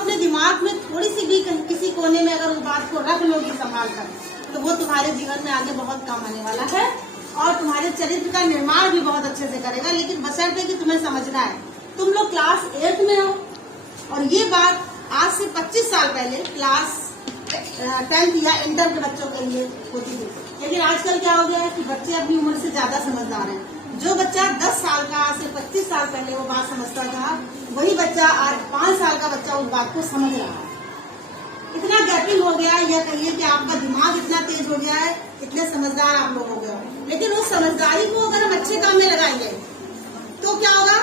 अपने दिमाग में थोड़ी सी भी किसी कोने में अगर उस बात को रख लोगे संभाल कर, तो वो तुम्हारे जीवन में आगे बहुत काम आने वाला है और तुम्हारे चरित्र का निर्माण भी बहुत अच्छे से करेगा। लेकिन बशर्ते कि तुम्हें समझना है। तुम लोग क्लास 8 में हो और ये बात आज से 25 साल पहले क्लास 10th या इंटर के बच्चों के लिए होती थी। लेकिन आजकल क्या हो गया है कि बच्चे अपनी उम्र से ज्यादा समझदार हैं। जो बच्चा 10 साल का आज से 25 साल पहले वो बात समझता था, वही बच्चा आज 5 साल का बच्चा उस बात को समझ रहा है। इतना गैपिंग हो गया, यह कहिए कि आपका दिमाग इतना तेज हो गया है, इतने समझदार आप लोग हो गए हो। लेकिन उस समझदारी को अगर हम अच्छे काम में लगाएंगे तो क्या होगा,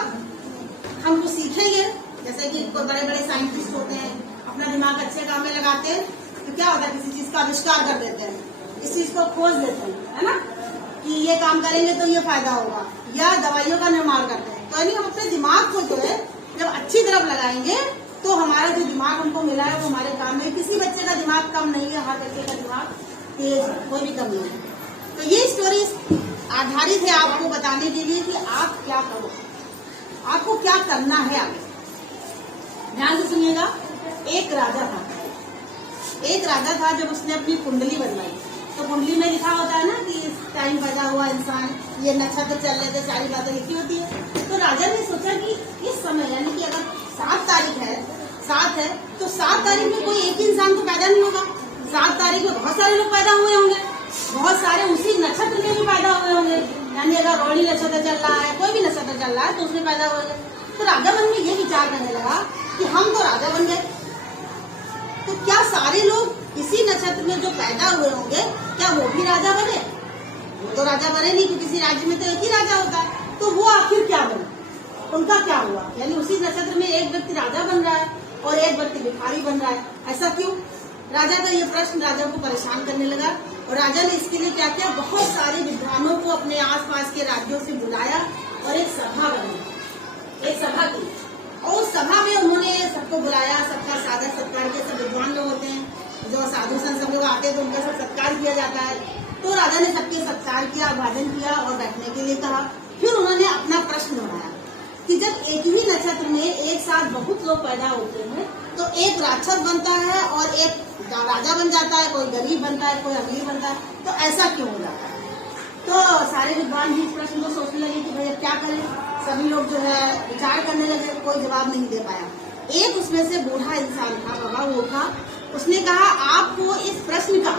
हम कुछ सीखेंगे। जैसे कि कोई बड़े बड़े साइंटिस्ट होते हैं, अपना दिमाग अच्छे काम में लगाते हैं तो क्या होता है, किसी चीज का आविष्कार कर देते हैं, इस चीज को खोज लेते हैं, है ना, कि ये काम करेंगे तो ये फायदा होगा, या दवाइयों का निर्माण करते हैं। तो यानी हम अपने दिमाग को जो है जब अच्छी तरफ लगाएंगे तो हमारा जो दिमाग हमको मिला है वो हमारे काम में। किसी बच्चे का दिमाग कम नहीं है, हर बच्चे का दिमाग तेज है, कोई भी कम नहीं है। तो ये स्टोरी आधारित है आपको बताने के लिए कि आप क्या करो, आपको क्या करना है आगे। ध्यान से सुनिएगा। एक राजा था जब उसने अपनी कुंडली बदलाई, तो कुंडली में लिखा होता है ना कि इस टाइम पैदा हुआ इंसान, ये नक्षत्र चल रहे थे, सारी बातें लिखी होती है। तो राजा ने सोचा कि इस समय यानी कि अगर 7 तारीख है, 7 है, तो 7 तारीख में कोई एक ही इंसान तो पैदा नहीं होगा। 7 तारीख में बहुत सारे लोग पैदा हुए होंगे, बहुत सारे उसी नक्षत्र में भी पैदा हुए होंगे। यानी अगर रोहिणी नक्षत्र चल रहा है, कोई भी नक्षत्र चल रहा है, तो उसमें पैदा हुए। तो राजा मन में ये विचार करने लगा कि हम तो राजा बन गए, तो क्या सारे लोग इसी नक्षत्र में जो पैदा हुए होंगे क्या वो भी राजा बने? वो तो राजा बने नहीं, क्योंकि किसी राज्य में तो एक ही राजा होता है। तो वो आखिर क्या बने, उनका क्या हुआ? यानी उसी नक्षत्र में एक व्यक्ति राजा बन रहा है और एक व्यक्ति भिखारी बन रहा है, ऐसा क्यों? राजा का ये प्रश्न राजा को परेशान करने लगा और राजा ने इसके लिए क्या किया, बहुत सारे विद्वानों को अपने आसपास के राज्यों से बुलाया और एक सभा बनाई, एक सभा की। और उस सभा में उन्होंने सबको बुलाया, सबका सादर सत्कार किया। सब विद्वान लोग होते हैं, जो साधु संत सब लोग आते हैं तो उनका सब सत्कार किया जाता है। तो राजा ने सबके सत्कार किया, भाजन किया और बैठने के लिए कहा। फिर उन्होंने अपना प्रश्न उठाया कि जब एक ही नक्षत्र में एक साथ बहुत लोग पैदा होते हैं तो एक राक्षस बनता है और एक राजा बन जाता है, कोई गरीब बनता है, कोई अमीर बनता है, तो ऐसा क्यों हो जाता है? तो सारे विद्वान भी इस प्रश्न को सोचने लगे कि भाई क्या करें। सभी लोग जो है विचार करने लगे, कोई जवाब नहीं दे पाया। एक उसमें से बूढ़ा इंसान था, बाबा वो था, उसने कहा आपको इस प्रश्न का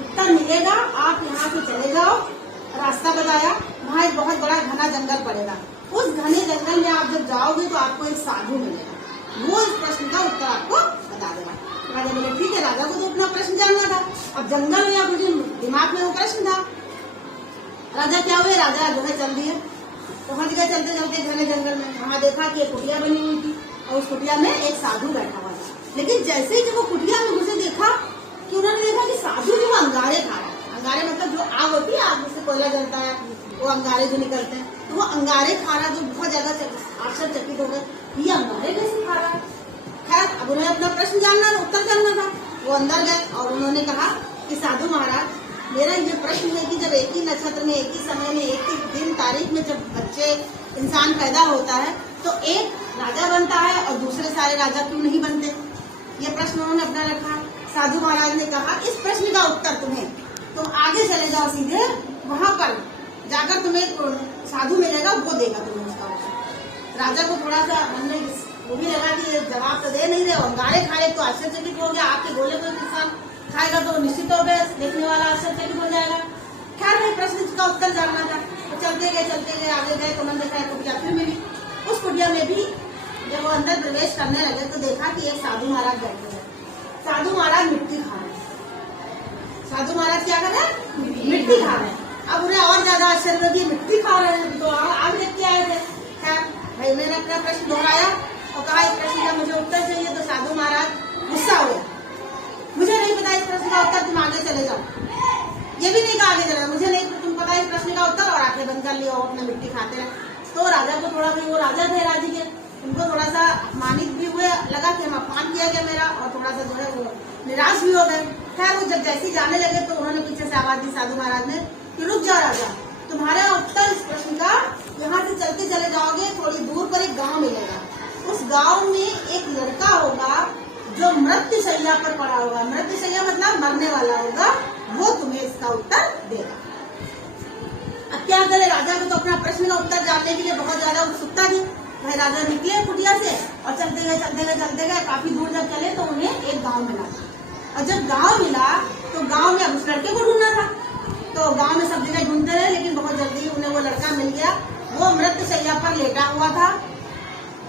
उत्तर मिलेगा, आप यहाँ से चले जाओ। रास्ता बताया, वहाँ एक बहुत बड़ा घना जंगल पड़ेगा, उस घने जंगल में आप जब जाओगे तो आपको एक साधु मिलेगा, वो इस प्रश्न का उत्तर आपको बता देगा। राजा बोले ठीक है, राजा को तो अपना प्रश्न जानना था। अब जंगल में या मुझे दिमाग में वो प्रश्न था। राजा क्या हुए, राजा जो है चल दिए, पहुंच गए चलते चलते घने जंगल में। वहाँ देखा कि एक कुटिया बनी हुई थी और उस कुटिया में एक साधु बैठा हुआ था। लेकिन जैसे ही जब वो कुटिया में घुसे देखा कि उन्होंने देखा कि साधु जो अंगारे खा रहा है। अंगारे मतलब जो आग होती है, आग से कोयला जलता है, वो अंगारे जो निकलते हैं, तो वो अंगारे खा रहा, जो बहुत ज्यादा आश्चर्यचकित हो गए, ये अंगारे कैसे खा रहा है। खैर अब उन्हें अपना प्रश्न जानना, उत्तर जानना था। वो अंदर गए और उन्होंने कहा कि साधु महाराज, मेरा ये प्रश्न है कि जब एक ही नक्षत्र में, एक ही समय में, एक ही दिन तारीख में जब बच्चे इंसान पैदा होता है तो एक राजा बनता है और दूसरे सारे राजा क्यों नहीं बनते? ये प्रश्न उन्होंने अपना रखा। साधु महाराज ने कहा इस प्रश्न का उत्तर तुम आगे चले जाओ, सीधे वहाँ पर जाकर तुम्हें साधु मिलेगा, वो देगा तुम्हें उसका उत्तर। राजा को थोड़ा सा मन में वो भी लगा कि ये जवाब तो दे नहीं रहे, अंगारे खा रहे, तो आश्चर्यचकित हो गया। आपके गोले को इंसान खाएगा तो निश्चित हो गया, देखने वाला आश्चर्यचकित हो जाएगा। खैर नहीं, प्रश्न का उत्तर जानना था। तो चलते गए आगे गए तो उन्होंने देखा कुटिया फिर मिली। उस कुटिया में भी जब वो अंदर प्रवेश करने लगे तो देखा कि एक साधु महाराज बैठे हैं। साधु महाराज मिट्टी खा रहे हैं। साधु महाराज क्या कर रहे हैं? मिट्टी खा रहे हैं। अब उन्हें और ज्यादा आश्चर्य लगी, मिट्टी खा रहे हैं, तो आज व्यक्ति आए थे। खैर भाई मैंने अपना प्रश्न दोहराया और कहा इस प्रश्न का मुझे उत्तर चाहिए। तो साधु महाराज गुस्सा हुए, मुझे नहीं पता इस प्रश्न का उत्तर, तुम आगे चले जाओ। ये भी नहीं कहा आगे चले जाओ, मुझे नहीं तुम पता इस प्रश्न का उत्तर, और आंखें बंद कर लिया और अपना मिट्टी खाते रहे। तो राजा को थोड़ा भी, वो राजा थे राज्य के, उनको थोड़ा सा अपमानित भी हुए, लगा कि हम अपमान किया गया मेरा, और थोड़ा सा जो है वो निराश भी हो गए। खैर वो जब जैसे जाने लगे तो उन्होंने पीछे से आवाज दी साधु महाराज ने कि रुक जा राजा, तुम्हारा उत्तर इस प्रश्न का, यहाँ से चलते चले जाओगे, थोड़ी दूर पर एक गाँव मिलेगा, उस गाँव में एक लड़का होगा शैया पर पड़ा होगा, मृत्यु शैया मतलब मरने वाला होगा, वो तुम्हें इसका उत्तर देगा। अब क्या करे, राजा को तो अपना प्रश्न का उत्तर जानने के लिए बहुत ज्यादा उत्सुकता थी। वह राजा निकले कुटिया से और चलते गए काफी दूर जब चले तो उन्हें एक गांव मिला। और जब गांव मिला तो गांव में अब उस लड़के को ढूंढना था, तो गांव में सब जगह ढूंढते रहे, लेकिन बहुत जल्दी उन्हें वो लड़का मिल गया। वो मृत्यु शैया पर लेटा हुआ था,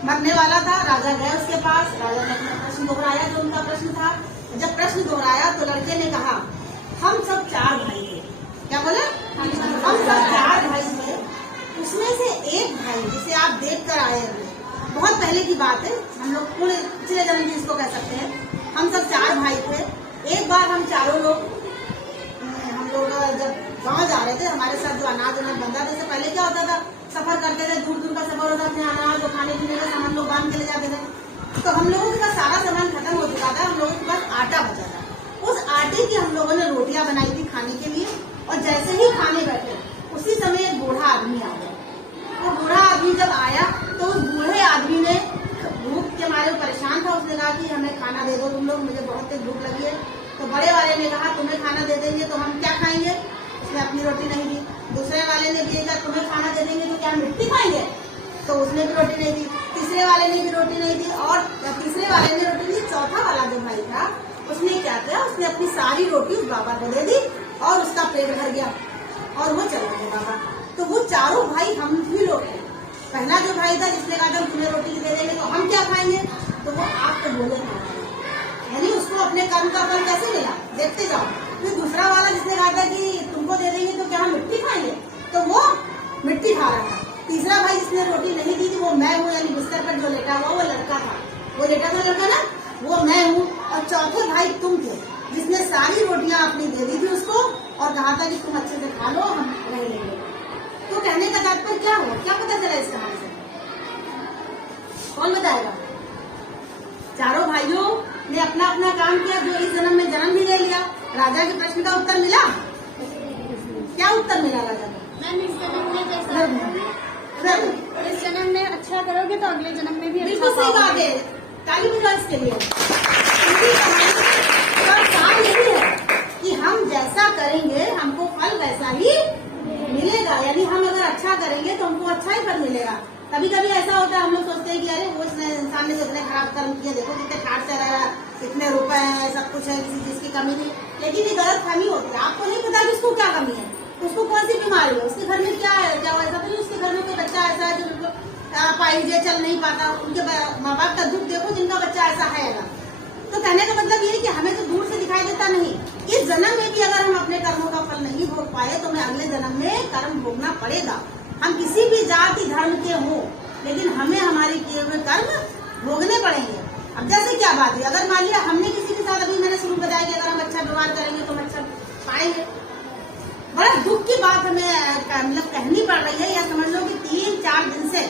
मरने वाला था। राजा गए उसके पास, राजा ने अपना प्रश्न दोहराया जो उनका प्रश्न था। जब प्रश्न दोहराया तो लड़के ने कहा, हम सब 4 भाई थे। क्या बोले? हम सब 4 भाई थे, उसमें से एक भाई जिसे आप देख कर आए हैं, बहुत पहले की बात है, हम लोग पूरे पिछले जन्म की इसको कह सकते हैं। हम सब 4 भाई थे। एक बार हम चारों लोग जब गांव जा रहे थे, हमारे साथ जो अनाज बंधा था, पहले क्या होता था, सफर करते थे, दूर दूर का सफर होता था, अनाज और खाने पीने का सामान लोग बांध के ले जाते थे। तो हम लोगों के पास सारा सामान खत्म हो चुका था, हम लोगों के पास आटा बचा था। उस आटे की हम लोगों ने रोटियां बनाई थी खाने के लिए। और जैसे ही खाने बैठे उसी समय एक बूढ़ा आदमी आ गया। वो बूढ़ा आदमी जब आया तो उस बूढ़े आदमी ने भूख के मारे परेशान था, उसने कहा कि हमें खाना दे दो तुम लोग, मुझे बहुत तेज भूख लगी है। तो बड़े वाले ने कहा तुम्हें खाना दे देंगे तो हम क्या खाएंगे, उसने अपनी रोटी नहीं दी। दूसरे वाले ने भी कहा तुम्हें खाना दे देंगे तो क्या मिट्टी खाएंगे, तो उसने भी रोटी नहीं दी। तीसरे वाले ने भी रोटी नहीं दी, और तीसरे वाले ने रोटी दी। चौथा वाला जो भाई था उसने क्या किया, उसने अपनी सारी रोटी उस बाबा को दे दी और उसका पेट भर गया और वो चला गया बाबा। तो वो चारों भाई हम भी लोग हैं। पहला जो भाई था जिसने कहा था तुम्हें रोटी दे देंगे तो हम क्या खाएंगे, तो वो आप तो बोले यानी उसको अपने कर्म का फल कैसे मिला, देखते जाओ। फिर दूसरा वाला जिसने कहा था कि तुमको दे देंगे तो क्या हम मिट्टी खाएंगे, तो वो मिट्टी खा रहा था। तीसरा भाई जिसने रोटी नहीं दी थी वो मैं हूँ, यानी बिस्तर पर जो लेटा हुआ वो लड़का था, वो लेटा था लड़का ना, वो मैं हूँ। और चौथे भाई तुम थे जिसने सारी रोटियां अपनी दे दी थी उसको और कहा था कि तुम अच्छे से खा लो, हम रह लेंगे। तो कहने का तात्पर्य क्या हुआ, क्या पता चला इस कहानी से, कौन बताएगा? चारों भाइयों ने अपना अपना काम किया, जो इस जन्म में जन्म भी ले लिया। राजा के प्रश्न का उत्तर मिला, क्या उत्तर मिला राजा को? मैम इस जन्म में कैसा, इस जन्म में अच्छा करोगे तो अगले जन्म में भी अच्छा पाओगे। ताली बजाओ इसके लिए। सार यही है कि हम जैसा करेंगे हमको फल वैसा ही मिलेगा, यानी हम अगर अच्छा करेंगे तो हमको अच्छा ही फल मिलेगा। कभी कभी ऐसा होता है, हम लोग सोचते हैं कि अरे वो इंसान ने तो इतने खराब कर्म किए, देखो कितने ठाट से रह रहा है, इतने रुपए हैं, सब कुछ है, किसी चीज की कमी नहीं। लेकिन ये गलत फहमी होती है, आपको नहीं पता कि उसको क्या कमी है, उसको कौन सी बीमारी है, उसके घर में क्या है, क्या ऐसा तो नहीं उसके घर में कोई बच्चा ऐसा है जो पाइजे चल नहीं पाता, उनके माँ बाप का दुख देखो जिनका बच्चा ऐसा है। तो कहने का मतलब ये है कि हमें तो दूर से दिखाई देता नहीं, इस जन्म में भी अगर हम अपने कर्मों का फल नहीं भोग पाए तो हमें अगले जन्म में कर्म भोगना पड़ेगा। हम किसी भी जाति धर्म के हों, लेकिन हमें हमारे किए हुए कर्म भोगने पड़ेंगे। अब जैसे क्या बात है, अगर मान लिया हमने किसी के साथ, अभी मैंने शुरू बताया कि अगर हम अच्छा व्यवहार करेंगे तो हम अच्छा पाएंगे। बड़ा दुख की बात हमें मतलब कहनी पड़ रही है, या समझ लो कि 3-4 दिन से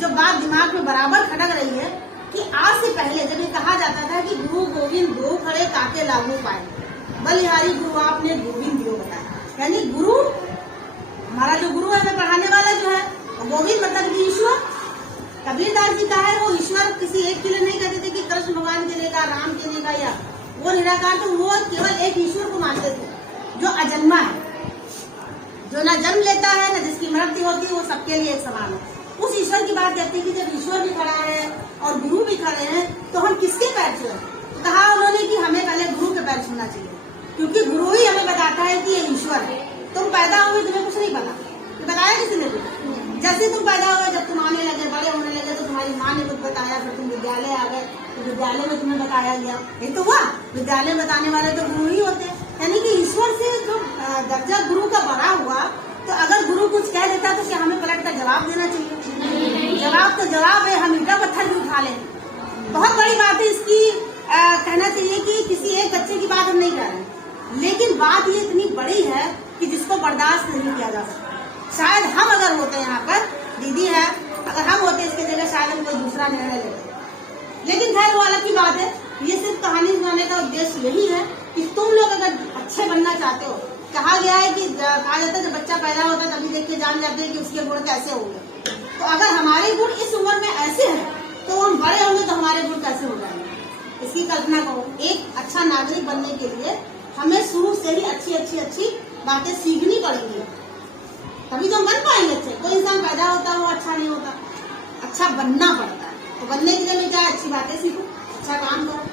जो बात दिमाग में बराबर खटक रही है कि आज से पहले जब ये कहा जाता था कि गुरु गोविंद दो खड़े काके लागू पाए, बलिहारी गुरु आपने गोविंद दियो बताया, यानी गुरु हमारा जो गुरु है हमें पढ़ाने वाला जो है, गोविंद मतलब कि ईश्वर। कबीरदास जी का है वो ईश्वर किसी एक के लिए नहीं कहते थे कि कृष्ण भगवान के लिए का, राम के लिए का, या वो निराकार, तो वो केवल एक ईश्वर को मानते थे जो अजन्मा है, जो ना जन्म लेता है ना जिसकी मृत्यु होती है, वो सबके लिए एक समान है। उस ईश्वर की बात कहते हैं कि जब ईश्वर भी खड़ा है और गुरु भी खड़े हैं तो हम किसके पैर छुए? तो कहा उन्होंने कि हमें पहले गुरु के पैर छूना चाहिए, क्योंकि गुरु ही हमें बताता है कि ये ईश्वर है। तुम पैदा हुए तुम्हें कुछ नहीं पता, बताया किसी ने कुछ? जैसे तुम पैदा हुए, जब तुम आने लगे, बड़े होने लगे, तो तुम्हारी माँ ने कुछ बताया, फिर तुम विद्यालय आ गए तो विद्यालय में तुम्हें बताया गया, ये तो हुआ। विद्यालय बताने वाले तो गुरु ही होते हैं, यानी कि ईश्वर से जो दर्जा गुरु का बढ़ा हुआ, तो अगर गुरु कुछ कह देता तो क्या हमें पलट कर जवाब देना चाहिए? जवाब तो जवाब है, हम ईटा पत्थर भी उठा लें। बहुत बड़ी बात है इसकी, कहना चाहिए कि किसी एक बच्चे की बात हम नहीं कर रहे, लेकिन बात ये इतनी बड़ी है कि जिसको बर्दाश्त नहीं किया जा सकता। शायद हम अगर होते यहाँ पर, दीदी है, अगर हम होते इसकी जगह शायद हम कोई दूसरा निर्णय लेते। लेकिन खैर वो अलग की बात है। ये सिर्फ कहानी सुनाने का उद्देश्य यही है कि तुम लोग अगर अच्छे बनना चाहते हो, कहा गया है कि कहा जाता है जब बच्चा पैदा होता है तभी देख के जान जाते हैं कि उसके गुण कैसे होंगे। तो अगर हमारे गुण इस उम्र में ऐसे हैं तो हम बड़े होंगे तो हमारे गुण कैसे हो जाएंगे। इसकी कल्पना करो, एक अच्छा नागरिक बनने के लिए हमें शुरू से ही अच्छी बातें सीखनी पड़ेंगी, तभी तो हम बन पाएंगे अच्छे। कोई इंसान पैदा होता है वो अच्छा नहीं होता, अच्छा बनना पड़ता है। तो बनने के लिए मैं क्या है, अच्छी बातें सीखो, अच्छा काम करो,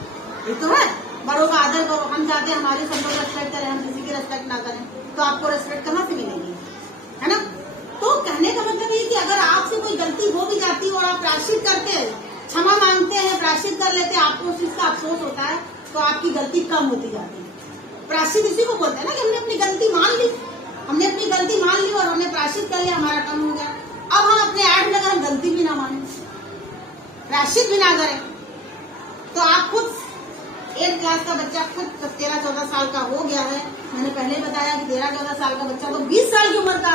ये तो है। बड़ों का आदर करो, हम चाहते हैं हमारे सब लोग रेस्पेक्ट करें, हम किसी की रेस्पेक्ट ना करें तो आपको रेस्पेक्ट कहाँ से मिलेगी, है ना। तो कहने का मतलब ये कि अगर आपसे कोई गलती हो भी जाती है और आप प्रायश्चित करते हैं, क्षमा मांगते हैं, प्रायश्चित कर लेते हैं, आपको उस चीज का अफसोस होता है, तो आपकी गलती कम होती जाती है। प्रायश्चित इसी को बोलते हैं ना कि हमने अपनी गलती मान ली, हमने अपनी गलती मान ली और हमने प्रायश्चित कर लिया, हमारा कम हो गया। अब हम अपने ऐड में अगर हम गलती भी ना माने, प्रायश्चित भी ना करें, तो आप खुद 8 क्लास का बच्चा खुद 13-14 साल का हो गया है, मैंने पहले बताया कि 13-14 साल का बच्चा वो 20 साल की उम्र का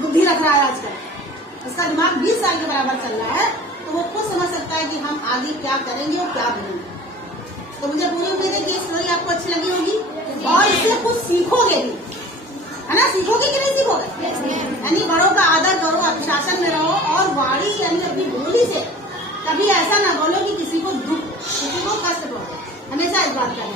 बुद्धि रख रहा है आजकल, उसका दिमाग 20 साल के बराबर चल रहा है, तो वो खुद समझ सकता है कि हम आगे क्या करेंगे और क्या बनेंगे। तो मुझे पूरी उम्मीद है कि ये स्टोरी आपको अच्छी लगी होगी और इससे कुछ सीखोगे भी, है ना। सीखोगे कि नहीं सीखोगे, यानी बड़ों का आदर करो, अनुशासन में रहो और वाणी यानी अपनी बोली से कभी ऐसा ना बोलो कि किसी को दुख, किसी को कष्ट पहुंचे, हमेशा इस बात का